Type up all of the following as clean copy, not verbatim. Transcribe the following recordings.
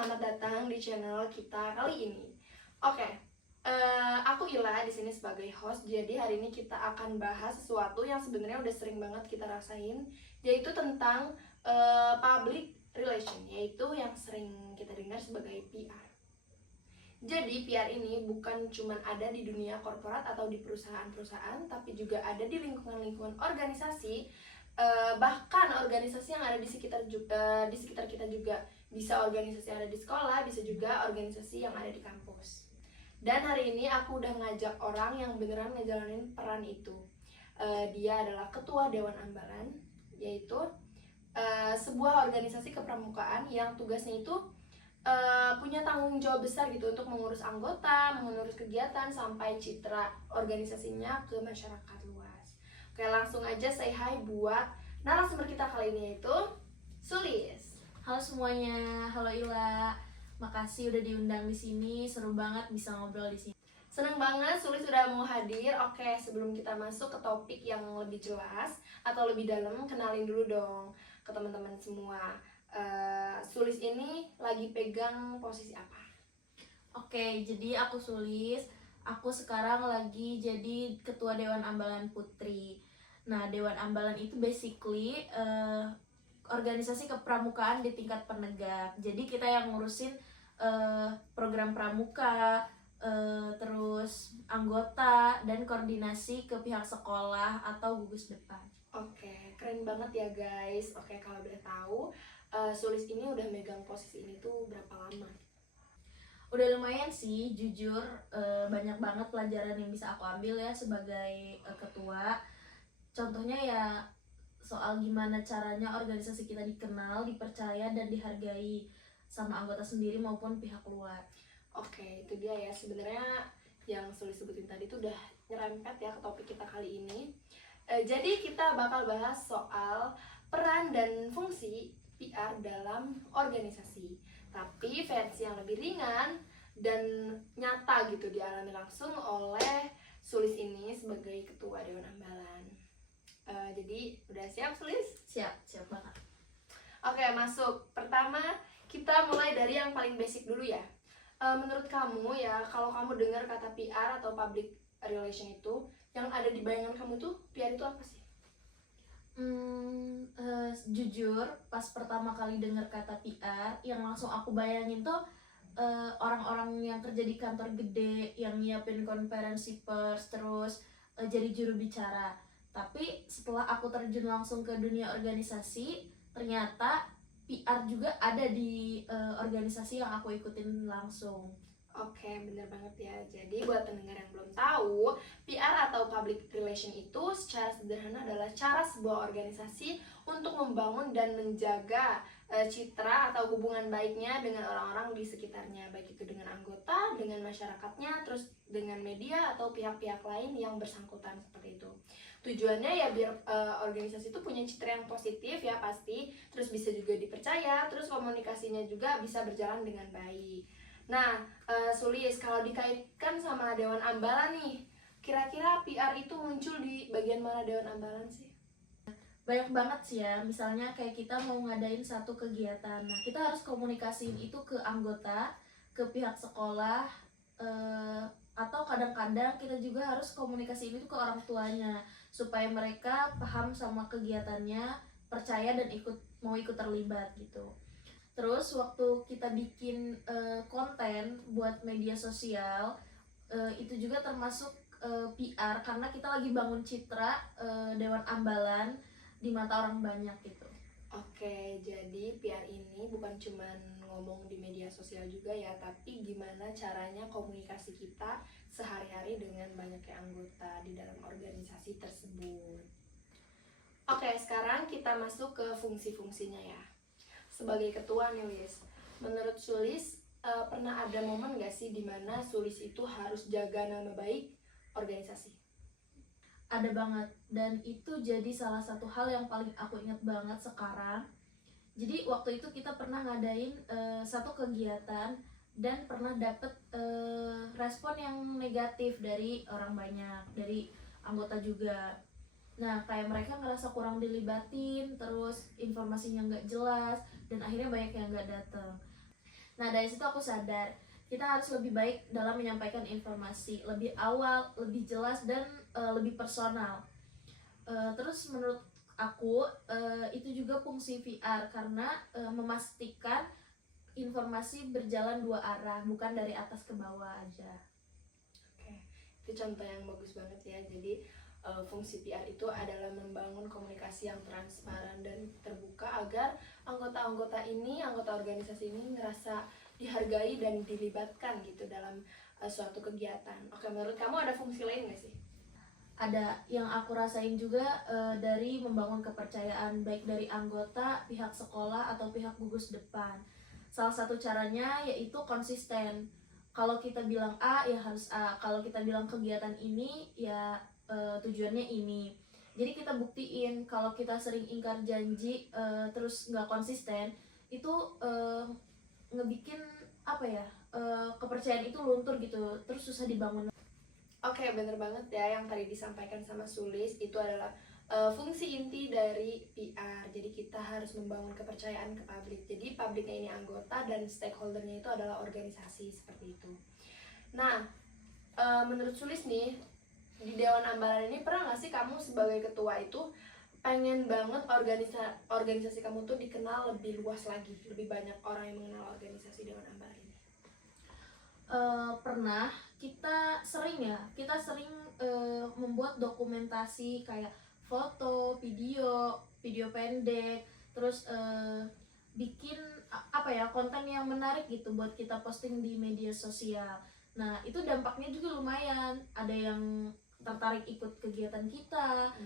selamat datang di channel kita kali ini. Oke, aku Ila di sini sebagai host. Jadi hari ini kita akan bahas sesuatu yang sebenarnya udah sering banget kita rasain, yaitu tentang public relation, yaitu yang sering kita dengar sebagai PR. Jadi PR ini bukan cuma ada di dunia korporat atau di perusahaan-perusahaan, tapi juga ada di lingkungan-lingkungan organisasi. Bahkan organisasi yang ada di sekitar kita juga, bisa organisasi yang ada di sekolah, bisa juga organisasi yang ada di kampus. Dan hari ini aku udah ngajak orang yang beneran ngejalanin peran itu. Dia adalah ketua Dewan Ambalan, yaitu sebuah organisasi kepramukaan yang tugasnya itu punya tanggung jawab besar gitu untuk mengurus anggota, mengurus kegiatan sampai citra organisasinya ke masyarakat luas. Oke, langsung aja say hi buat narasumber kita kali ini, yaitu Sulis. Halo semuanya, halo Ila. Makasih udah diundang di sini, seru banget bisa ngobrol di sini. Seneng banget Sulis sudah mau hadir. Oke, sebelum kita masuk ke topik yang lebih jelas atau lebih dalam, kenalin dulu dong ke teman-teman semua. Sulis ini lagi pegang posisi apa? Oke, jadi aku Sulis. Aku sekarang lagi jadi Ketua Dewan Ambalan Putri. Nah, Dewan Ambalan itu basically organisasi kepramukaan di tingkat penegak. Jadi kita yang ngurusin program pramuka, terus anggota dan koordinasi ke pihak sekolah atau gugus depan. Oke, keren banget ya guys. Oke, kalau boleh tahu, Sulis ini udah megang posisi ini tuh berapa lama? Udah lumayan sih, jujur banyak banget pelajaran yang bisa aku ambil ya sebagai ketua. Contohnya ya soal gimana caranya organisasi kita dikenal, dipercaya, dan dihargai sama anggota sendiri maupun pihak luar. Oke, itu dia ya sebenarnya yang Sulis sebutin tadi tuh udah nyerempet ya ke topik kita kali ini. Jadi kita bakal bahas soal peran dan fungsi PR dalam organisasi, tapi versi yang lebih ringan dan nyata gitu dialami langsung oleh Sulis ini sebagai ketua Dewan Ambalan. Jadi udah siap Sulis? Siap banget. Oke, masuk. Pertama kita mulai dari yang paling basic dulu ya. Menurut kamu ya, kalau kamu dengar kata PR atau public relation itu, yang ada di bayangan kamu tuh PR itu apa sih? Jujur pas pertama kali dengar kata PR, yang langsung aku bayangin tuh orang-orang yang kerja di kantor gede yang nyiapin konferensi pers, terus jadi juru bicara. Tapi setelah aku terjun langsung ke dunia organisasi, ternyata PR juga ada di organisasi yang aku ikutin langsung. Oke, bener banget ya. Jadi buat pendengar yang belum tahu, PR atau public relation itu secara sederhana adalah cara sebuah organisasi untuk membangun dan menjaga citra atau hubungan baiknya dengan orang-orang di sekitarnya, baik itu dengan anggota, dengan masyarakatnya, terus dengan media atau pihak-pihak lain yang bersangkutan seperti itu. Tujuannya ya biar organisasi itu punya citra yang positif ya pasti, terus bisa juga dipercaya, terus komunikasinya juga bisa berjalan dengan baik. Nah, Sulis, kalau dikaitkan sama Dewan Ambalan nih, kira-kira PR itu muncul di bagian mana Dewan Ambalan sih? Banyak banget sih ya, misalnya kayak kita mau ngadain satu kegiatan. Nah, kita harus komunikasiin itu ke anggota, ke pihak sekolah, atau kadang-kadang kita juga harus komunikasiin itu ke orang tuanya supaya mereka paham sama kegiatannya, percaya dan mau ikut terlibat gitu. Terus waktu kita bikin konten buat media sosial, itu juga termasuk PR karena kita lagi bangun citra Dewan Ambalan di mata orang banyak gitu. Oke, jadi PR ini bukan cuma ngomong di media sosial juga ya, tapi gimana caranya komunikasi kita sehari-hari dengan banyaknya anggota di dalam organisasi tersebut. Oke, sekarang kita masuk ke fungsi-fungsinya ya. Sebagai ketua nih Lis, menurut Sulis pernah ada momen gak sih dimana Sulis itu harus jaga nama baik organisasi? Ada banget, dan itu jadi salah satu hal yang paling aku ingat banget sekarang. Jadi waktu itu kita pernah ngadain satu kegiatan dan pernah dapet respon yang negatif dari orang banyak, dari anggota juga. Nah, kayak mereka ngerasa kurang dilibatin, terus informasinya nggak jelas, dan akhirnya banyak yang nggak datang. Nah dari situ aku sadar kita harus lebih baik dalam menyampaikan informasi, lebih awal, lebih jelas, dan lebih personal. Terus menurut aku itu juga fungsi VR karena memastikan informasi berjalan dua arah, bukan dari atas ke bawah aja. Oke, itu contoh yang bagus banget ya. Jadi fungsi PR itu adalah membangun komunikasi yang transparan dan terbuka agar anggota-anggota ini, anggota organisasi ini ngerasa dihargai dan dilibatkan gitu dalam suatu kegiatan. Oke, menurut kamu ada fungsi lain nggak sih? Ada yang aku rasain juga dari membangun kepercayaan baik dari anggota, pihak sekolah, atau pihak gugus depan. Salah satu caranya yaitu konsisten. Kalau kita bilang A ya harus A, kalau kita bilang kegiatan ini ya tujuannya ini. Jadi kita buktiin kalau kita sering ingkar janji terus nggak konsisten, itu ngebikin apa ya, kepercayaan itu luntur gitu, terus susah dibangun. Oke, bener banget ya yang tadi disampaikan sama Sulis, itu adalah fungsi inti dari PR. Jadi kita harus membangun kepercayaan ke publik. Jadi publiknya ini anggota dan stakeholdernya itu adalah organisasi seperti itu. Nah, menurut Sulis nih, di Dewan Ambalan ini pernah nggak sih kamu sebagai ketua itu pengen banget organisasi kamu tuh dikenal lebih luas lagi, lebih banyak orang yang mengenal organisasi Dewan Ambalan ini? Pernah. Kita sering membuat dokumentasi kayak foto, video pendek, terus bikin konten yang menarik gitu buat kita posting di media sosial. Nah itu dampaknya juga lumayan, ada yang tertarik ikut kegiatan kita,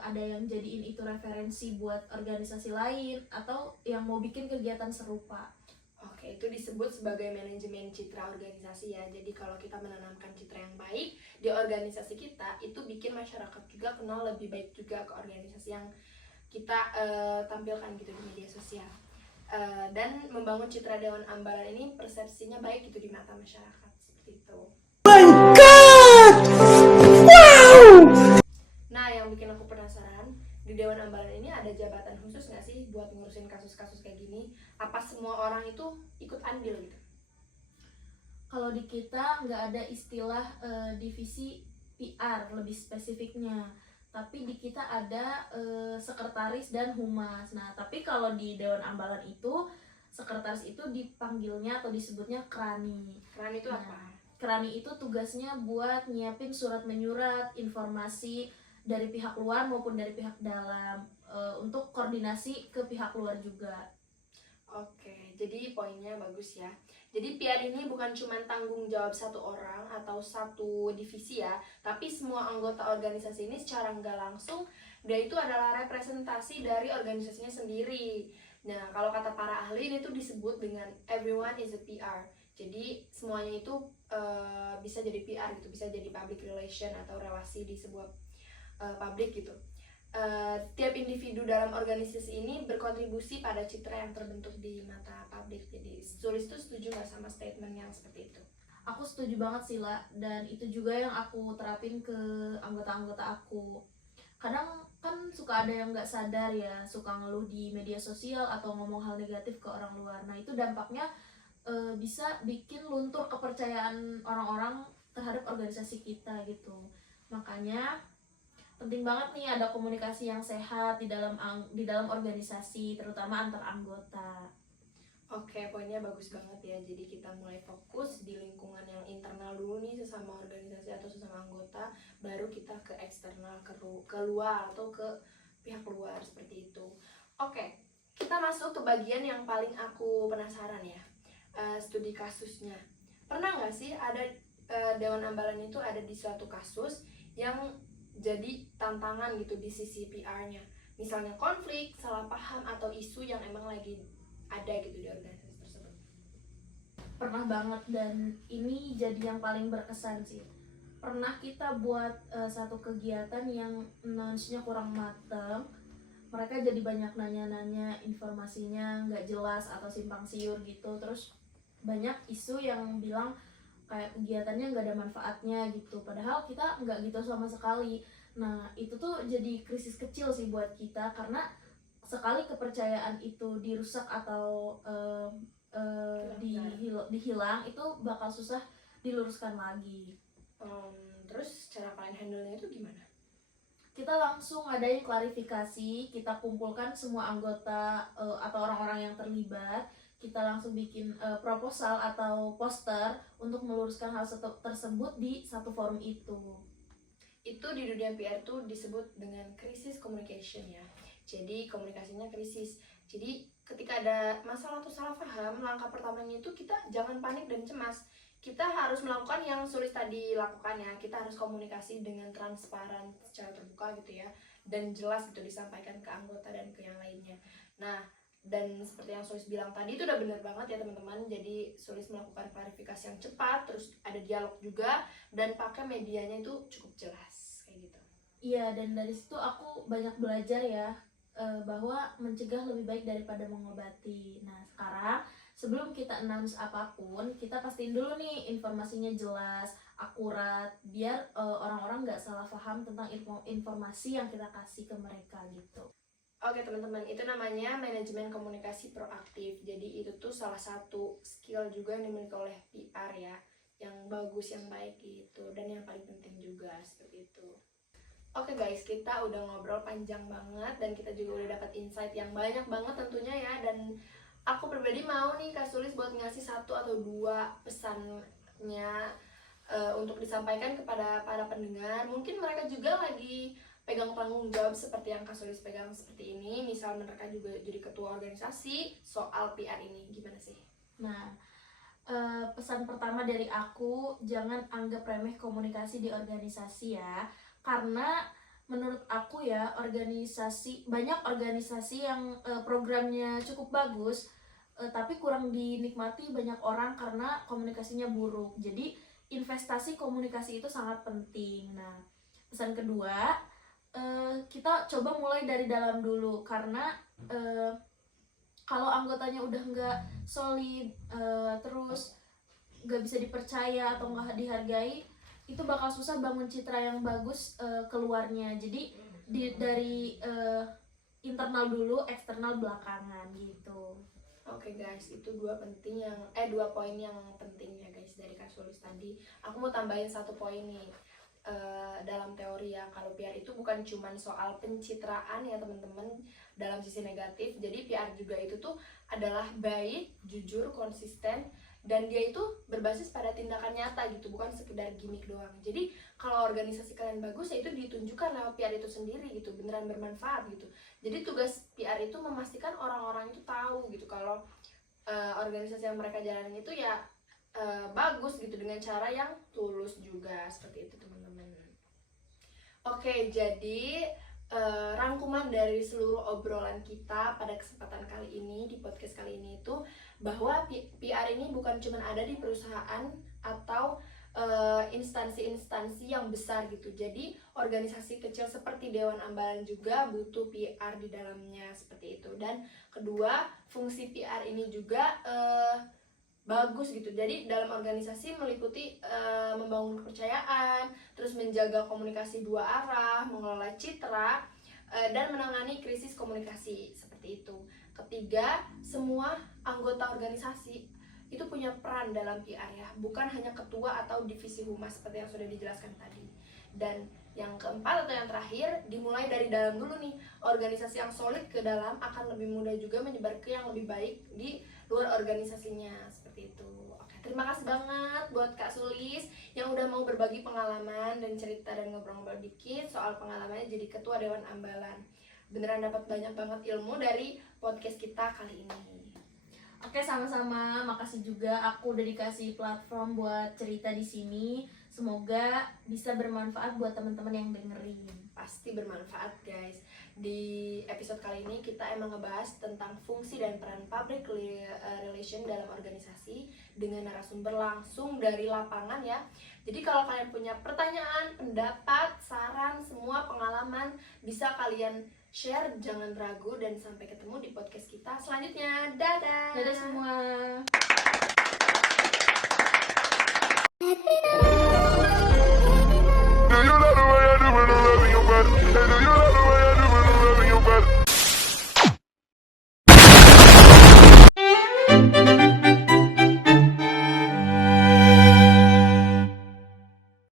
ada yang jadiin itu referensi buat organisasi lain, atau yang mau bikin kegiatan serupa. Oke, itu disebut sebagai manajemen citra organisasi ya. Jadi kalau kita menanamkan citra yang baik di organisasi kita, itu bikin masyarakat juga kenal lebih baik juga ke organisasi yang kita tampilkan gitu di media sosial. Dan membangun citra Dewan Ambalan ini persepsinya baik gitu di mata masyarakat, seperti itu. Nah, yang bikin aku penasaran, di Dewan Ambalan ini ada jabatan khusus nggak sih buat ngurusin kasus-kasus kayak gini? Apa semua orang itu ikut andil gitu? Kalau di kita nggak ada istilah divisi PR lebih spesifiknya, tapi di kita ada sekretaris dan humas. Nah tapi kalau di Dewan Ambalan itu sekretaris itu dipanggilnya atau disebutnya krani. Krani itu apa? Krani itu tugasnya buat nyiapin surat menyurat informasi dari pihak luar maupun dari pihak dalam, untuk koordinasi ke pihak luar juga. Oke, jadi poinnya bagus ya. Jadi PR ini bukan cuma tanggung jawab satu orang atau satu divisi ya, tapi semua anggota organisasi ini secara nggak langsung dia itu adalah representasi dari organisasinya sendiri. Nah, kalau kata para ahli ini tuh disebut dengan everyone is a PR. Jadi semuanya itu bisa jadi PR gitu, bisa jadi public relation atau relasi di sebuah publik gitu. Tiap individu dalam organisasi ini berkontribusi pada citra yang terbentuk di mata publik. Jadi Sulis itu setuju nggak sama statement yang seperti itu? Aku setuju banget sih lah, dan itu juga yang aku terapin ke anggota-anggota aku. Kadang kan suka ada yang nggak sadar ya, suka ngeluh di media sosial atau ngomong hal negatif ke orang luar. Nah itu dampaknya bisa bikin luntur kepercayaan orang-orang terhadap organisasi kita gitu. Makanya penting banget nih ada komunikasi yang sehat di dalam organisasi, terutama antar anggota. Oke, poinnya bagus banget ya. Jadi kita mulai fokus di lingkungan yang internal dulu nih, sesama organisasi atau sesama anggota, baru kita ke eksternal, ke luar atau ke pihak luar seperti itu. Oke, kita masuk ke bagian yang paling aku penasaran ya, studi kasusnya. Pernah nggak sih ada Dewan Ambalan itu ada di suatu kasus yang jadi tantangan gitu di sisi PR-nya, misalnya konflik, salah paham, atau isu yang emang lagi ada gitu di organisasi tersebut? Pernah banget, dan ini jadi yang paling berkesan sih. Pernah kita buat satu kegiatan yang announce-nya kurang mateng, mereka jadi banyak nanya-nanya, informasinya nggak jelas atau simpang siur gitu, terus banyak isu yang bilang kayak kegiatannya nggak ada manfaatnya gitu, padahal kita nggak gitu sama sekali. Nah itu tuh jadi krisis kecil sih buat kita, karena sekali kepercayaan itu dirusak atau dihilang, itu bakal susah diluruskan lagi. Terus cara kalian handle-nya itu gimana? Kita langsung adain klarifikasi, kita kumpulkan semua anggota atau orang-orang yang terlibat, kita langsung bikin proposal atau poster untuk meluruskan hal tersebut di satu forum itu. Itu di dunia PR tuh disebut dengan krisis communication ya. Jadi komunikasinya krisis. Jadi ketika ada masalah atau salah paham, langkah pertamanya itu kita jangan panik dan cemas. Kita harus melakukan yang Sulis tadi lakukan ya. Kita harus komunikasi dengan transparan secara terbuka gitu ya, dan jelas gitu disampaikan ke anggota dan ke yang lainnya. Nah, dan seperti yang Sulis bilang tadi itu udah bener banget ya teman-teman. Jadi Sulis melakukan klarifikasi yang cepat, terus ada dialog juga, dan pakai medianya itu cukup jelas kayak gitu. Iya, dan dari situ aku banyak belajar ya, bahwa mencegah lebih baik daripada mengobati. Nah, sekarang sebelum kita announce apapun, kita pastiin dulu nih informasinya jelas, akurat, biar orang-orang nggak salah paham tentang informasi yang kita kasih ke mereka gitu. Oke teman-teman, itu namanya manajemen komunikasi proaktif. Jadi itu tuh salah satu skill juga yang dimiliki oleh PR ya, yang bagus, yang baik gitu, dan yang paling penting juga seperti itu. Oke guys, kita udah ngobrol panjang banget dan kita juga udah dapat insight yang banyak banget tentunya ya. Dan aku pribadi mau nih Kak Sulis buat ngasih 1 atau 2 pesannya untuk disampaikan kepada para pendengar. Mungkin mereka juga lagi pegang tanggung jawab seperti yang Kak Sulis pegang seperti ini. Misal mereka juga jadi ketua organisasi soal PR ini, gimana sih? Nah, pesan pertama dari aku, jangan anggap remeh komunikasi di organisasi ya. Karena menurut aku ya, banyak organisasi yang programnya cukup bagus, tapi kurang dinikmati banyak orang karena komunikasinya buruk. Jadi investasi komunikasi itu sangat penting. Nah, pesan kedua, kita coba mulai dari dalam dulu, karena kalau anggotanya udah nggak solid, terus nggak bisa dipercaya atau nggak dihargai, itu bakal susah bangun citra yang bagus keluarnya. Jadi dari internal dulu, eksternal belakangan gitu. Oke guys, itu 2 poin yang penting ya guys dari Kak Sulis tadi. Aku mau tambahin 1 poin nih. Dalam teori ya, kalau PR itu bukan cuman soal pencitraan ya teman-teman dalam sisi negatif. Jadi PR juga itu tuh adalah baik, jujur, konsisten, dan dia itu berbasis pada tindakan nyata gitu, bukan sekedar gimmick doang. Jadi kalau organisasi kalian bagus ya itu ditunjukkan lewat PR itu sendiri gitu, beneran bermanfaat gitu. Jadi tugas PR itu memastikan orang-orang itu tahu gitu kalau organisasi yang mereka jalanin itu ya bagus gitu, dengan cara yang tulus juga, seperti itu teman-teman. Oke, jadi rangkuman dari seluruh obrolan kita pada kesempatan kali ini, di podcast kali ini itu bahwa PR ini bukan cuma ada di perusahaan atau instansi-instansi yang besar gitu. Jadi organisasi kecil seperti Dewan Ambalan juga butuh PR di dalamnya, seperti itu. Dan kedua, fungsi PR ini juga bagus gitu. Jadi dalam organisasi meliputi membangun kepercayaan, terus menjaga komunikasi 2 arah, mengelola citra, dan menangani krisis komunikasi, seperti itu. Ketiga, semua anggota organisasi itu punya peran dalam PR ya, bukan hanya ketua atau divisi humas seperti yang sudah dijelaskan tadi. Dan yang keempat atau yang terakhir, dimulai dari dalam dulu nih. Organisasi yang solid ke dalam akan lebih mudah juga menyebar ke yang lebih baik di luar organisasinya, seperti itu. Oke, terima kasih banget buat Kak Sulis yang udah mau berbagi pengalaman dan cerita dan ngobrol-ngobrol dikit soal pengalamannya jadi ketua Dewan Ambalan. Beneran dapat banyak banget ilmu dari podcast kita kali ini. Oke, sama-sama. Makasih juga, aku udah dikasih platform buat cerita di sini. Semoga bisa bermanfaat buat teman-teman yang dengerin. Pasti bermanfaat guys. Di episode kali ini kita emang ngebahas tentang fungsi dan peran public relation dalam organisasi dengan narasumber langsung dari lapangan ya. Jadi kalau kalian punya pertanyaan, pendapat, saran, semua pengalaman bisa kalian share, jangan ragu, dan sampai ketemu di podcast kita selanjutnya. Dadah. Dadah semua.